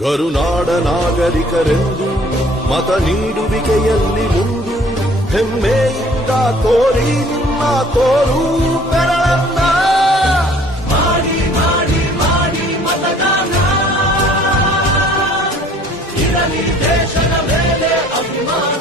ಕರುನಾಡ ನಾಗರಿಕರೆಂದು ಮತ ನೀಡುವಿಕೆಯಲ್ಲಿ ಮುಂದು ಹೆಮ್ಮೆಯಿಂದ ತೋರಿ ನಿಮ್ಮ ತೋರು ಬೆರಳನ್ನ ಧರ್ಮದ ನಿರ್ದೇಶನ ಮೇಲೆ ಅಭಿಮಾನ